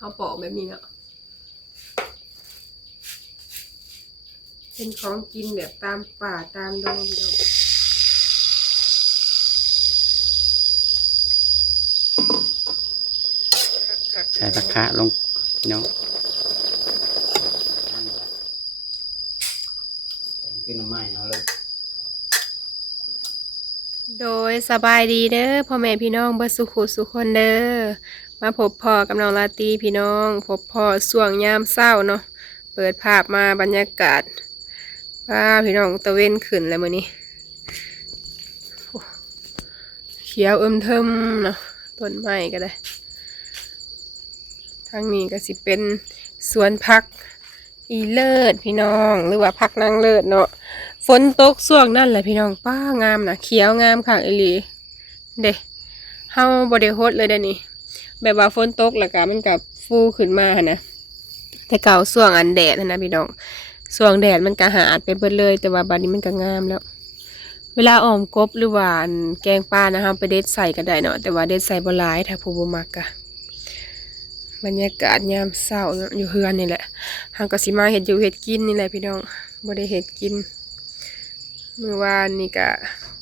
เขาปอกแบบนี้เนาะเป็นของกินแบบตามป่าตามดงเนาะใส่ตะคะลงพี่น้องแกงขึ้นน้ำไม้เอาเลยโดยสบายดีเด้อพ่อแม่พี่น้องเบิดสุขุสุคนเด้อมาพบพ่อกับน้องลาตีพี่น้องพบพ่อช่วงยามเศร้าเนาะเปิดภาพมาบรรยากาศพี่น้องตะเวนขึ้นแล้วมื้อนี้เขียวเทิมเนาะต้นไม้ก็ได้ทางนี้ก็สิเป็นสวนผักอีเลิศพี่น้องหรือว่าผักนางเลิศเนาะฝนตกช่วงนั่นแหละพี่น้องป้างามนะเขียวงามค่ะอีหลีเด้เฮาบ่ได้โฮดเลยเด้อนี่แบบว่าฝนตกแล้วก็มันก็ฟูขึ้นมาหั่นนะแต่เก่าช่วงอันแดดนะพี่น้องช่วงแดดมันก็หาดไปเบิดเลยแต่ว่าบัดนี้มันก็งามแล้วเวลาอ้อมกบหรือว่าแกงปลานะคะไปเด็ดใส่ก็ได้เนาะแต่ว่าเด็ดใส่บ่หลายถ้าผู้บ่มักก็บรรยากาศยามเช้าอยู่เฮือนนี่แหละเฮาก็สิมาเฮ็ดอยู่เฮ็ดกินนี่แหละพี่น้องบ่ได้เฮ็ดกินมื้อวานนี่ก็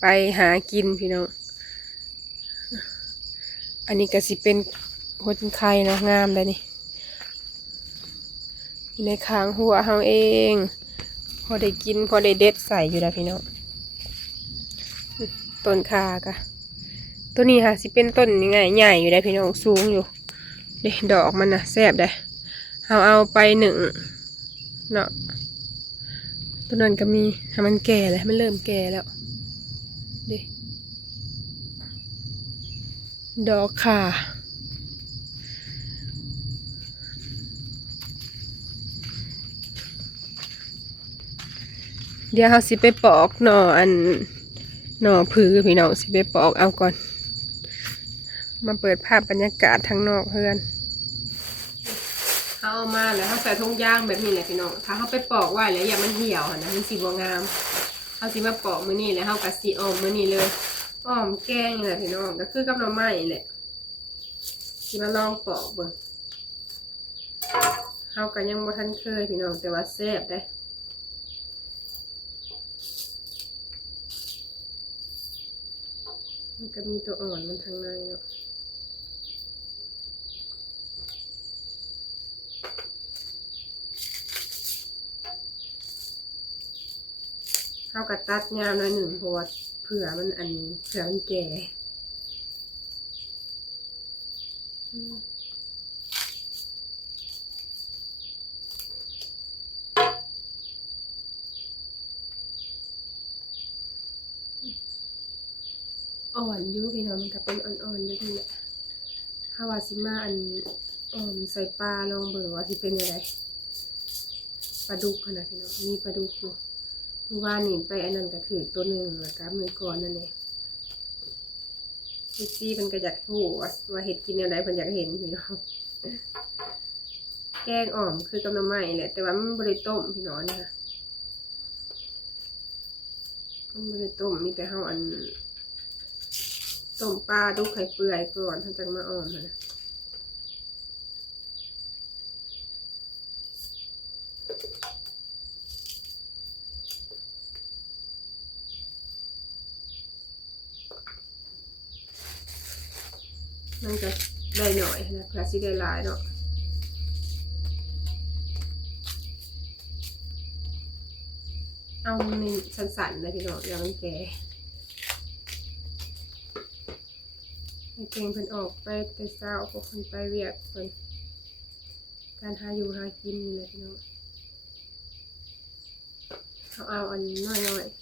ไปหากินพี่น้องอันนี้ก็สิเป็นคนไข่เนาะงามเลยนี่อยู่ในคางหัวเฮาเองพอได้กินพอได้เด็ดใส่อยู่แล้วพี่น้องต้นคากะตัวนี้ค่ะสิเป็นต้นยังไงใหญ่อยู่ได้พี่น้องสูงอยู่เด็ดอกมันนะแซ่บได้เอาไป1เนาะต้นนั้นก็มีให้มันแก่เลยมันเริ่มแก่แล้วเด็ดอกค่ะเดี๋ยวเราสิไปปอกหน่อหน่อผือพี่น้องสิไปปอกเอาก่อนมาเปิดภาพบรรยากาศทางนอกเพื่อนเอามาแล้วเขาใส่ถุงยางแบบนี้แหละพี่น้องถ้าเขาไปปอกไว้แล้วอย่ามันเหี่ยวนะมันสีบงามเขาสิมาปอกมื้อนี้แล้วเขากะสีอ้อมมื้อนี้เลยอ้อมแกงนี่แหละพี่น้องก็คือกับหน่อไม้แหละสิมาลองปอกเบิ่งเขาก็ยังบ่ทันเคยพี่น้องแต่ว่าแซ่บได้มันก็มีตัวอ่อนมันทางในเนาะเขาก็ตัดยาวหน่อยหนึ่งเพราะว่าเผื่อมันเผื่อมันแก่อ่อนอยู่พี่น้องมันก็เป็นอ่อนๆอยู่ที่แหละถ้าว่าสิมาใส่ปลาลองเบิ่งว่าสิเป็นยังไงปลาดุกขนาดพี่น้องมีปลาดุกอยู่เมื่อวานนี่ไปอันนั้นก็ถือตัวหนึ่งแล้วก็มือก่อนนั่นเองซี่มันก็อยากรู้ว่าเห็ดกินอะไรเพิ่นอยากเห็นพี่น้องแกงอ่อมคือกับน้ำไม้แหละแต่ว่ามันบ่ได้ต้มพี่น้องนะคะมันบ่ได้ต้มมีแต่เฮาต้มปลาดุกไข่เปื่อยก่อนถ้าจังมาอ่อมนะมันจะได้หน่อยนะเพื่อสิได้หลายเนาะเอาในสันๆเลยพี่น้องอย่ามันแก่ให้เก่งเพิ่นออกไปแต่เช้าพวกเพิ่นไปเวียกเพิ่นการหาอยู่หากินนี่แหละพี่น้องเอาอันน้อยๆ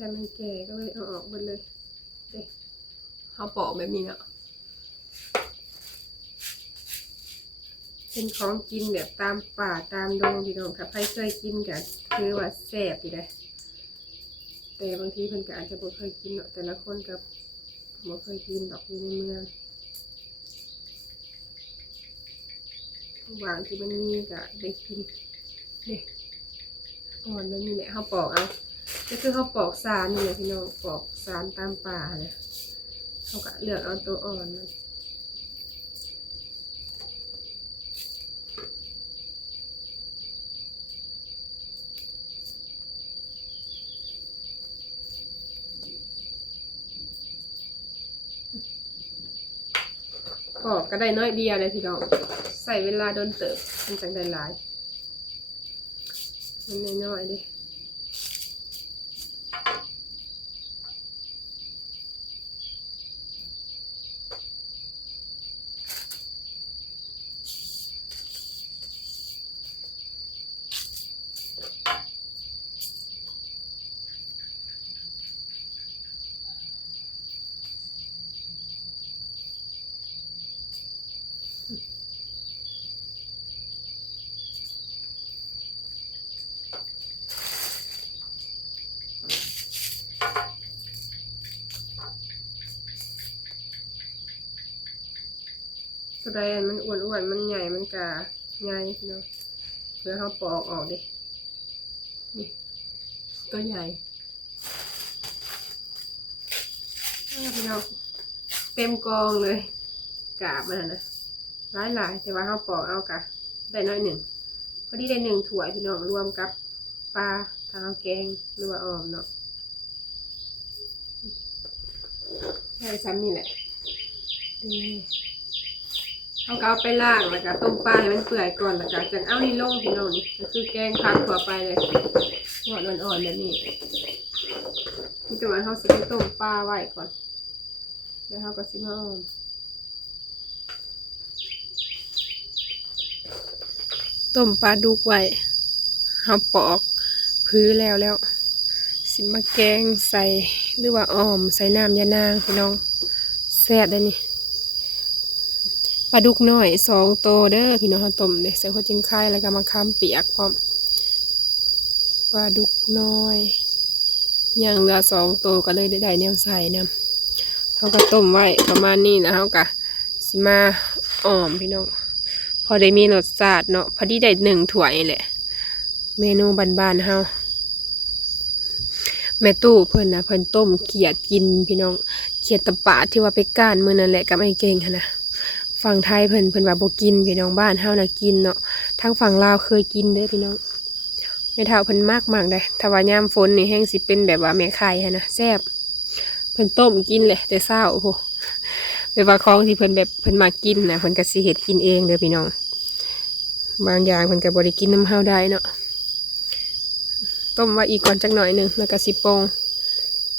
แต่มันแก่ก็เลยเอาออกหมดเลยเด็กเขาปอกแบบนี้เนาะ เป็นของกินแบบตามป่าตามดงพี่น้องถ้าใครเคยกินกันคือว่าแซ่บอยู่เลยแต่บางทีเพิ่นก็อาจจะบ่เคยกินเนาะแต่ละคนก็บ่เคยกินดอกอยู่ในเมืองบางที่มันมีก็ได้กินนี่อ่อนแล้วนี่แหละเขาปอกเอาก็คือเขาปอกสารนี่แหละพี่น้องปอกสารตามป่าเนี่ยเขาก็เลือกเอาตัวอ่อนมันปอกก็ได้น้อยเดียวเลยพี่น้องใส่เวลาโดนเติบมันจังได้หลายมันน้อยๆดิตัวใดอันมันอ้วนๆมันใหญ่มันกะใหญ่พี่น้องเพื่อเขาปอกออกดินี่ตัวใหญ่พี่น้องเต็มกองเลยกาบมันนะหลายแต่ว่าเขาปอกเอากะได้น้อยหนึ่งพอดีได้1 ถ้วยพี่น้องรวมกับปลาทางแกงหรือว่าอ่อมเนาะได้ซ้ำนี่แหละเขาก็เอาไปล่างแล้วก็ต้มปลาให้มันเปื่อยก่อนแล้วก็จังเอานี่ลงพี่น้องนี่ก็คือแกงผักทั่วไปเลยหัวอ่อนๆแบบนี้ที่จะมาเขาสิไปต้มปลาไว้ก่อนแล้วเขาก็สิมาอ้อมต้มปลาดุกไว้เขาปอกพื้นแล้วสิมาแกงใส่หรือว่าอ้อมใส่น้ำยานางพี่น้องแซ่บได้นี่ปลาดุกน้อย2 ตัวเด้อพี่น้องเขาต้มเด้ใส่หัวจิงไข่แล้วก็มะขามเปียกพร้อมปลาดุกน้อยย่างเหลือ2 ตัวก็เลยได้แนวใส่นะเขาก็ต้มไว้ประมาณนี้นะเขาก็สิมาอ้อมพี่น้องพอได้มีรสชาติเนาะพอดีได้1 ถ้วยแหละเมนูบ้านๆเฮาแม่ตู้เพิ่นนะเพิ่นต้มเขียดกินพี่น้องเขียดตะปาที่ว่าไปก้านมื้อนั่นแหละกับไอ้เก่งหั่นนะฝั่งไทยเพิ่นว่าบ่กินพี่น้องบ้านเฮาน่ะกินเนาะทั้งฝั่งลาวเคยกินเด้อพี่น้องแม่เฒ่าเพิ่นมากๆเด้ถ้าว่ายามฝนนี่แห้งสิเป็นแบบว่าแม่ไข่หั่นนะแซ่บเพิ่นต้มกินเลยแต่เช้าโอ้โหเป็นว่าของที่เพิ่นแบบเพิ่นมากินนะเพิ่นก็สิเฮ็ดกินเองเด้อพี่น้องบางอย่างเพิ่นก็บ่ได้กินน้ำเฮาได้เนาะต้มไว้อีกก่อนจักหน่อยนึงแล้วก็สิโป่ง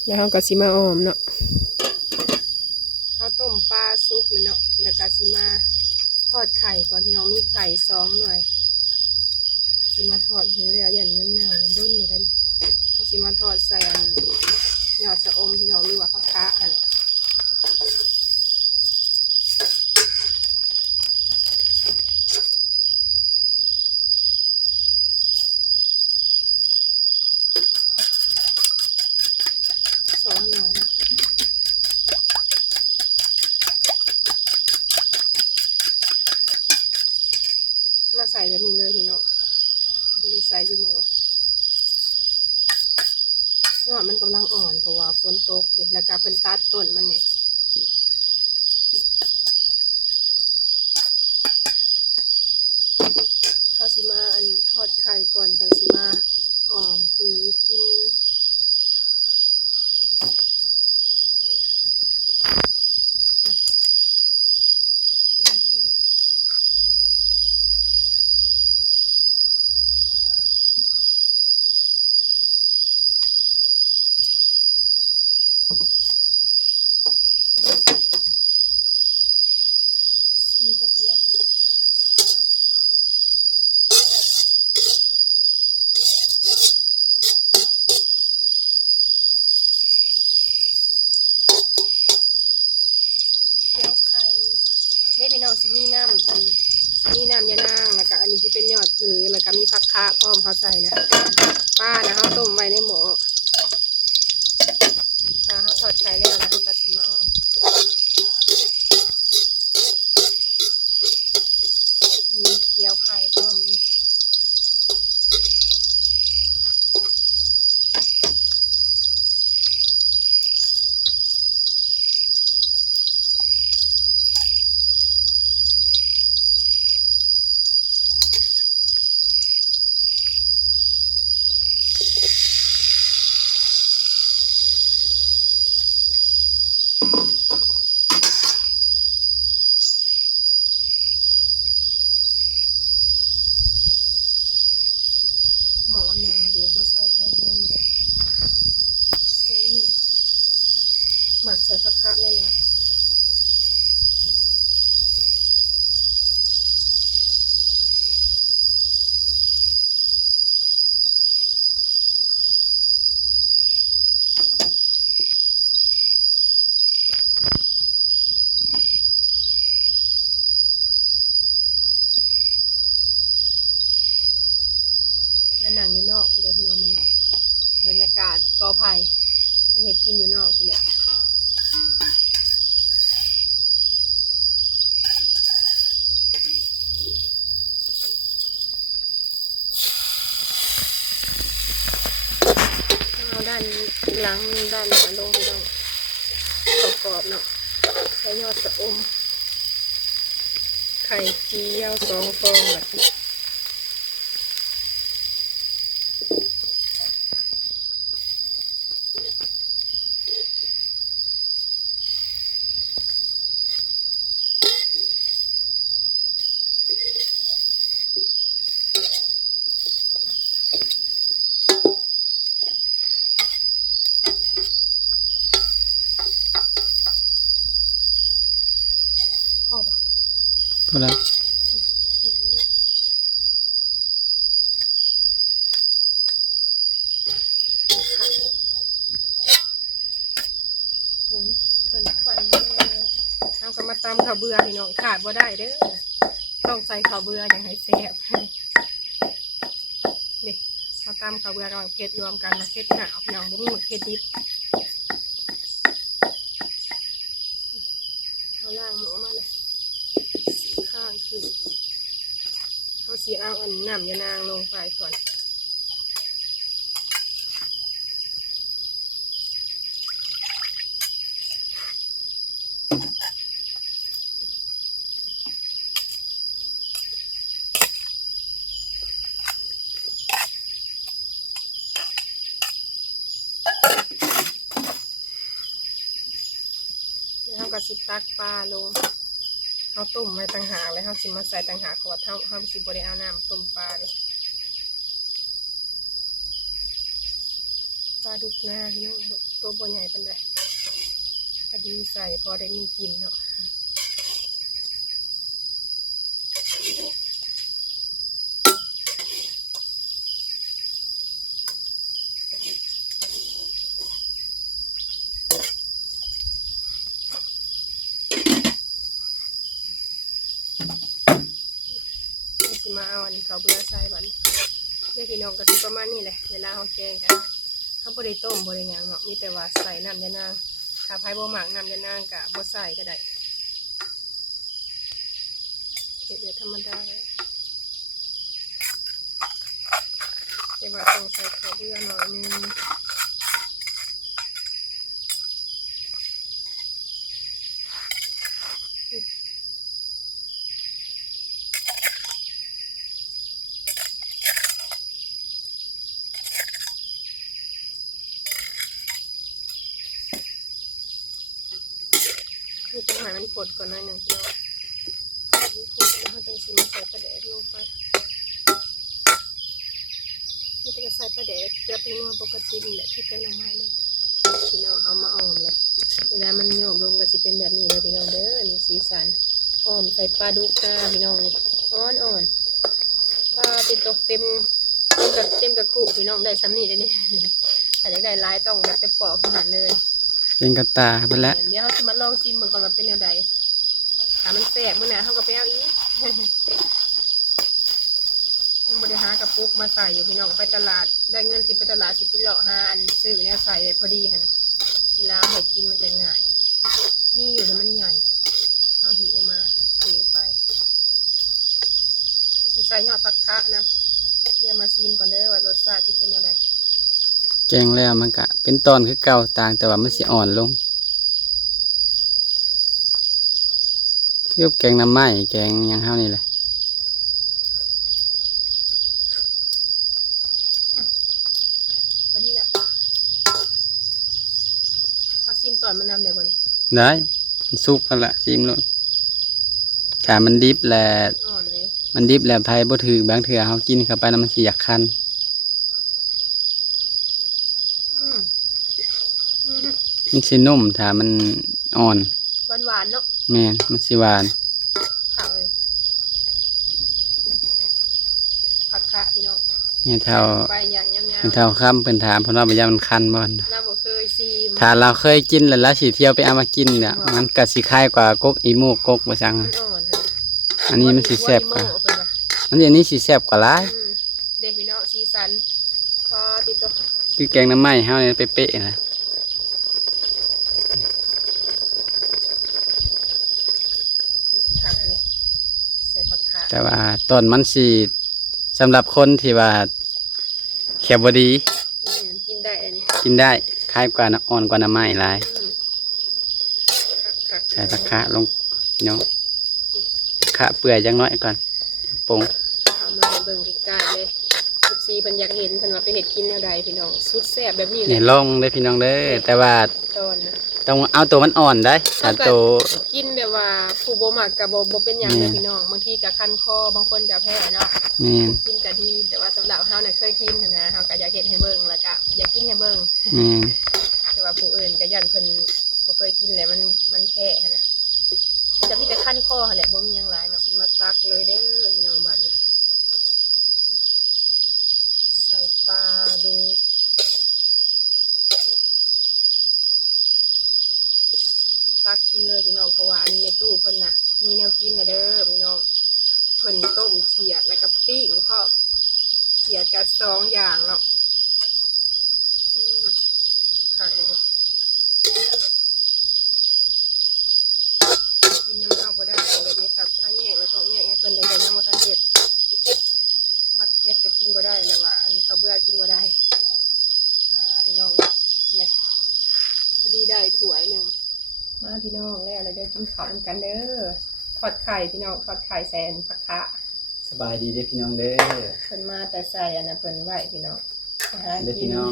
แล้วเฮาก็สิมาอ้อมเนาะเฮาต้มปลาสุกเลยเนาะแล้วก็สิมาทอดไข่ก่อนพี่น้องมีไข่2 หน่วยสิมาทอดให้แล้วอย่างนั้นน่ะรุ่นเลยกันเฮาสิมาทอดใส่อันยอดชะอมพี่น้องหรือว่าผักกะอะไร2 หน่วยมาใส่แบบนี้เลยพี่น้องบริใส่อยู่หม้อยอดมันกำลังอ่อนเพราะว่าฝนตกเด็กแล้วก็เพิ่นตัดต้นมันเนี่ยข้าวสิมาอันทอดไข่ก่อนจังสิมาอ้อมคือกิน ผือแล้วก็มีผักคะพร้อมเขาใส่นะป้านะเขาต้มไว้ในหม้อถ้าเขาทอดไข่แล้วนะเขาก็สิมาออกมีเกี๊ยวไข่พร้อมมีหม้อหนาเดี๋ยวเขาใส่ไข่แห้งเลยใส่เนี่ยหมักใส่ผักคะเลยล่ะแล้วหนังอยู่นอกไปเลยพี่น้องมันบรรยากาศกอไผ่เห็ดกินอยู่นอกไปเลยเอาด้านหลังด้านหน้าลงไปลงกรอบๆเนาะใช้ยอดสะอมไข่เจียว2 ฟองแบบนี้พอปะ พอแล้ว เพิ่นควันเอาก็มาตำข้าวเบื่อพี่น้องขาดบ่ได้เด้อต้องใส่ข้าวเบื่ออย่างให้แซ่บนี่เอาตำข้าวเบื่อกับเผ็ดรวมกันนะเผ็ดหนาวพี่น้องบ่มีหมกเผ็ดดิบเอาล่างหมูมาเลยข้างคือเขาสิเอาอันน้ำยานางลงไปก่อนแล้วก็สิตักปลาลงเขาต้มไว้ต่างหากเลยเขาสิมาใส่ต่างหากขวดเขาสิบ่ได้เอาน้ำต้มปลาเลยปลาดุกหน้าพี่น้องตัวบ่ใหญ่ปานใดพอดีใส่พอได้มีกินเนาะสิมาเอาอันเขาเบื่อใส่บัดนี้เด็กพี่น้องก็สิประมาณนี้แหละเวลาเขาแกงกันเขาบ่ได้ต้มบ่ได้หยังเนาะมีแต่ว่าใส่น้ำยานางถ้าไผบ่มักน้ำยานางก็บ่ใส่ก็ได้เฮ็ดแบบธรรมดาเลยแต่ว่าต้องใส่เขาเบื่อหน่อยนึงนี่ต้องให้มันผดก่อนหน่อยนึงพี่น้องมันผดแล้วเขาจังสิมาใส่ปลาแดกลงไปนี่จะใส่ปลาแดกเกลือเป็นนัวปกตินี่แหละที่ใกล้น้ำไม้เลยพี่น้องเอามาออมเลยเวลามันโยกลงก็สิเป็นแบบนี้เลยพี่น้องเด้อนี่สีสันออมใส่ปลาดุกนะพี่น้องนี่อ่อนปลาติดตกเต็มกับคู่พี่น้องได้ซ้ำนี่เลยนี่แต่อยากได้ลายต้องแบบไปปอกขนาดเลย เป็นกระตาไปแล้ว เดี๋ยวเขาจะมาลองชิมมันก่อนว่าเป็นแนวใดถ้ามันแสบเมื่อไหร่เขาก็ไปเอาอีก บริหารกระปุกมาใส่อยู่พี่น้องไปตลาดได้เงินสิไปตลาดสิไปเลาะหาอันซื้อเนี่ยใส่เลยพอดีค่ะนะเวลาเห็ดกินมันจะง่ายมีอยู่แต่มันใหญ่เอาหิวมาหิวไปสิใส่ยอดผักคะนะเดี๋ยวมาซีมก่อนเด้อว่ารสชาติที่เป็นยังไง แกงแล้วมันก็เป็นตอนคือเก่าต่างแต่ว่ามันสิอ่อนลงคือแกงน้ำไหม้แกงหยังเฮานี่แหละ พอดีละเขาซีมตอนมันนำได้บ่นี่ ได้มันสุกแล้วล่ะชิมโลดถ้ามันดิบแหละ อ่อนเลย มันดิบแล้วไผบ่ถือบางเทื่อเฮากินเข้าไปแล้วมันสิอยากคัน อืม มันสินุ่มถ้ามันอ่อน หวานๆเนาะ แม่นมันสิหวาน ข้าวเลยผักคะพี่น้อง ให้เท่า ไปอย่างยำ ให้เท่าคำเพิ่นถามเพิ่นว่าบ่ยามันคันบ่ ๆเราบ่เคยซีม ถ้าเราเคยกินแล้วเราสิเที่ยวไปเอามากินเนี่ยมันก็สิคล้ายกว่ากกอีโมกกว่าจัง มันอ่อนเลย อันนี้มันสิแซ่บกว่า โม่เพิ่นว่า อันนี้สิแซ่บกว่าหลาย เด็กพี่น้องซีซันพอติดตัว คือแกงน้ำไหม้เฮาเนี่ยเป๊ะๆนะ ผักอันนี้ใส่ผักคะ แต่ว่าต้นมันสิสำหรับคนที่ว่าแคบบ่ดี กินได้อันนี้ กินได้คล้ายกว่าอ่อนกว่าน้ำไหม้หลาย ผัก ใส่ตะกะลงพี่น้องขะเปื่อยจังน้อยก่อนปรุง เอามาให้เบิ่งใกล้ๆเลย14เพิ่นอยากเห็นเพิ่นว่าไปเฮ็ดกินแนวใดพี่น้องสุดแซ่บแบบนี้เล นี่ ย ลงเด้อพี่น้องเด้อแต่ว่า ตอนนะ ต้องเอาตัวมันอ่อนได้ถ้าตัว กินแบบว่าผู้บ่มักก็บ่เป็นหยังเลย แม่ พี่น้องบางทีก็คันคอบางคนก็แพ้เนาะ นี่ กินก็ดีแต่ว่าสำหรับเฮาน่ะเคยกินหั้นนะเฮาก็อยากเฮ็ดให้เบิ่งแล้วก็อยากกินให้เบิ่ง นี่ แต่ว่าผู้อื่นก็ยันเพิ่นบ่เคยกินแหละมันแพ้หั่นน่ะแต่มีแต่คันคอหั่นแหละบ่มีหยังหลายเนาะสิมาตักเลยเด้อพี่น้องบัดนี้ใส่ปลาดูตักกินเลยพี่น้องเพราะว่าอันนี้ในตู้เพิ่นน่ะมีแนวกินน่ะเด้อพี่น้องเพิ่นต้มเขียดแล้วก็ปิ้งพร้อมเขียดกับ2อย่างเนาะค่ะกินน้ำเฮาบ่ได้แบบนี้ถ้าแยกแล้วต้องแยกให้เพิ่นได้แต่ยังบ่ทันเฮ็ดมักเฮ็ดก็กินบ่ได้แล้วว่าอันเขาเบื่อกินบ่ได้พี่น้องนี่พอดีได้ถ้วยหนึงมาพี่น้องแล้วเดี๋ยวกินข้าวนำกันเด้อทอดไข่พี่น้องทอดไข่แซนผักคะ สบายดีเด้อพี่น้องเด้อ เพิ่นมาแต่ใส่อันน่ะเพิ่นไหวพี่น้องไปหา เด้อ กิ พี่ น น้อง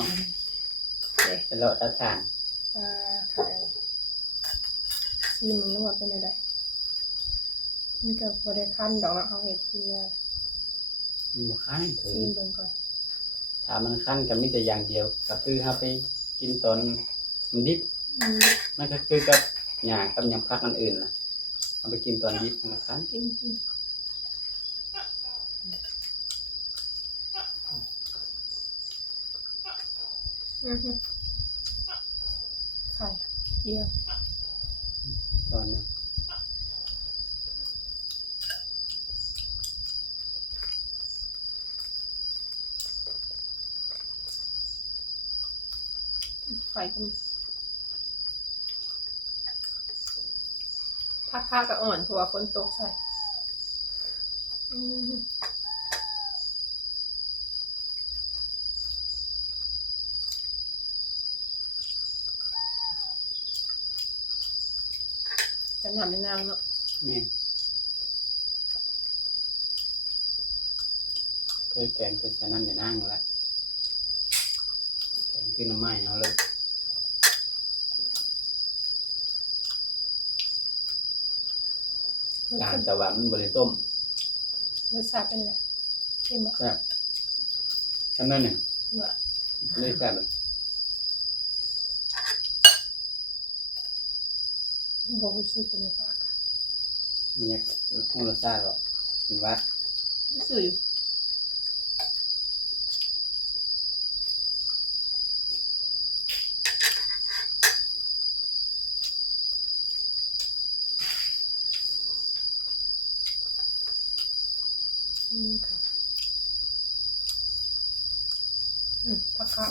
เด้ เป็นเลาะตาทาน ปลาไข่ซีมันนึกว่าเป็นอะไรมันก็บ่ได้คั้นดอกเนาะเขาเฮ็ดกินแล้ว มันบ่คันถึ ซี ง เบิ่งก่อน ถ้ามันคันก็มีแต่อย่างเดียวก็คือเฮาไปกินตอนมันดิบ อืม มันก็คือกับหญ้ากับหยังผักอันอื่นน่ะเอาไปกินตอนดิบมันก็คัน กินอือฮึไข่เจียว ตอนนั้น ไข่กันผักคะก็อ่อนเพราะว่าฝนตกใส่อือฮึจะนำในนางเนาะ แม่นเคยแกงเคยใส่น้ำอย่านั่งแล้วแกงคือน้ำไหม้เอาเลย รส จา ชาน ติ แต่ว่ามันบ่ได้ต้ม รสชาติเป็นยังไงเข้มบ่ แซ่บจำได้เนี่ย เมื่อ เลยแซ่บเลย บ่รู้สึกเป็นในปากอะ มันอยากห้องรสชาติหรอกเป็นหวัด รู้สึกอยู่ค่ะ ผักคะ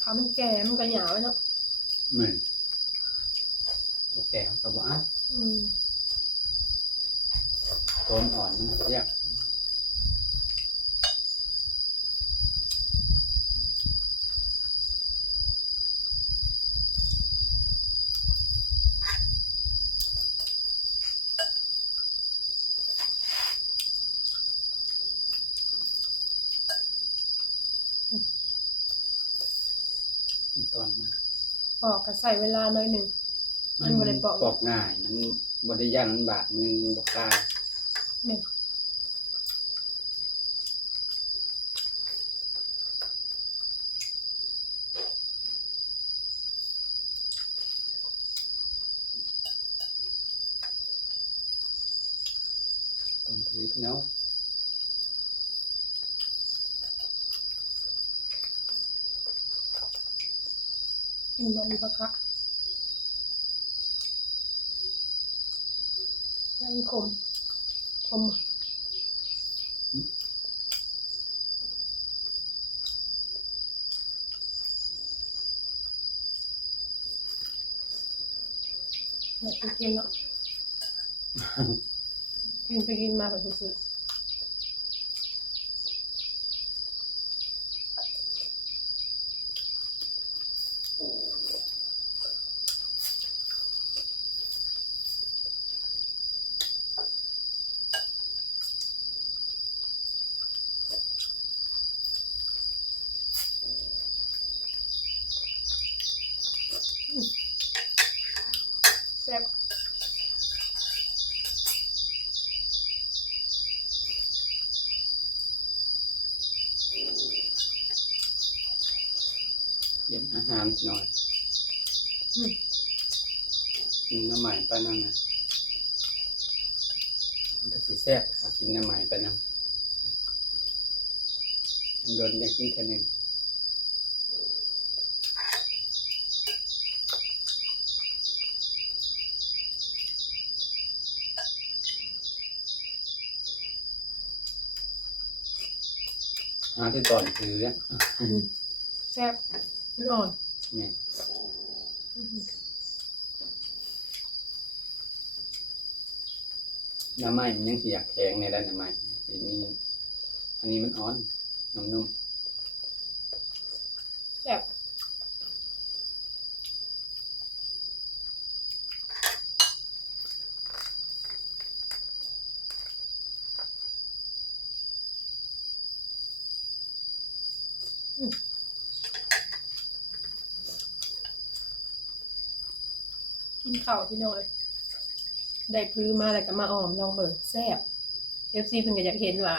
ถ้ามันแก่มันก็หยาบเนาะ เหมือนตัวแก่เขาก็บอกอ่ะ ต้นอ่อนมันเรียกตอนมา ปอกก็ใส่เวลาหน่อยหนึ่ง มันบ่ได้ปอก ปอกง่าย มันบริยานมันบาดมือมันบกกล้า แม่น ต้นพืชเนาะ กินบ่มีผักคะยังขมบ่อยากไปกินเนาะ กินไปกินมาแบบสุดๆแซ่บ เปลี่ยนอาหารหน่อย อืม กินน้ำใหม่ไปนั่นนะมันก็สิแซ่บครับกินน้ำใหม่ไปนั่นอันโดนอยากกินแค่หนึ่งหาที่ตอนถืออ่ะ แซ่บมันอ่อน เนี่ย น้ำไหม้มันยังสิอยากแข็งในด้านน้ำไหม้มีอันนี้มันอ่อนนุ่ม แซ่บกินข้าวพี่น้อยได้พื้มาแล้วก็มาออมลองเบิ่งแซ่บ FC เพิ่นก็อยากเห็นว่า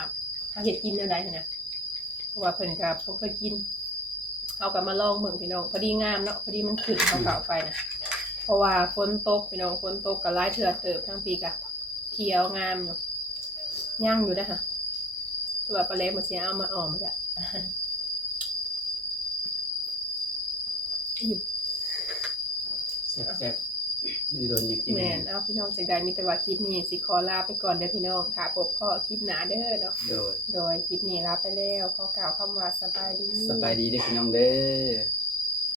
เขาเฮ็ดกินแนวใดหั้นนะเพราะว่าเพิ่นก็บ่เคยกินเอาก็มาลองเบิ่งพี่น้องพอดีงามเนาะพอดีมันขึ้นเขาไปนะเพราะว่าฝนตกพี่น้องฝนตกก็หลายเทื่อเติบทั้งปีก็เขียวงามอยู่ย่างอยู่เด้อค่ะตัวปลาเล็กมันสิเอามาออมจ้ะ อิ่ม ๆแซ่บมันโดนอยากกิน แม่นเอาพี่น้องจังใดมีแต่ว่าคลิปนี้สิขอลาไปก่อนเด้อพี่น้องค่ะพบพ่อคลิปหน้าเด้อเนาะ โดย โดยคลิปนี้ลาไปแล้วขอกล่าวคำว่าสบายดี สบายดีเด้อพี่น้องเด้อ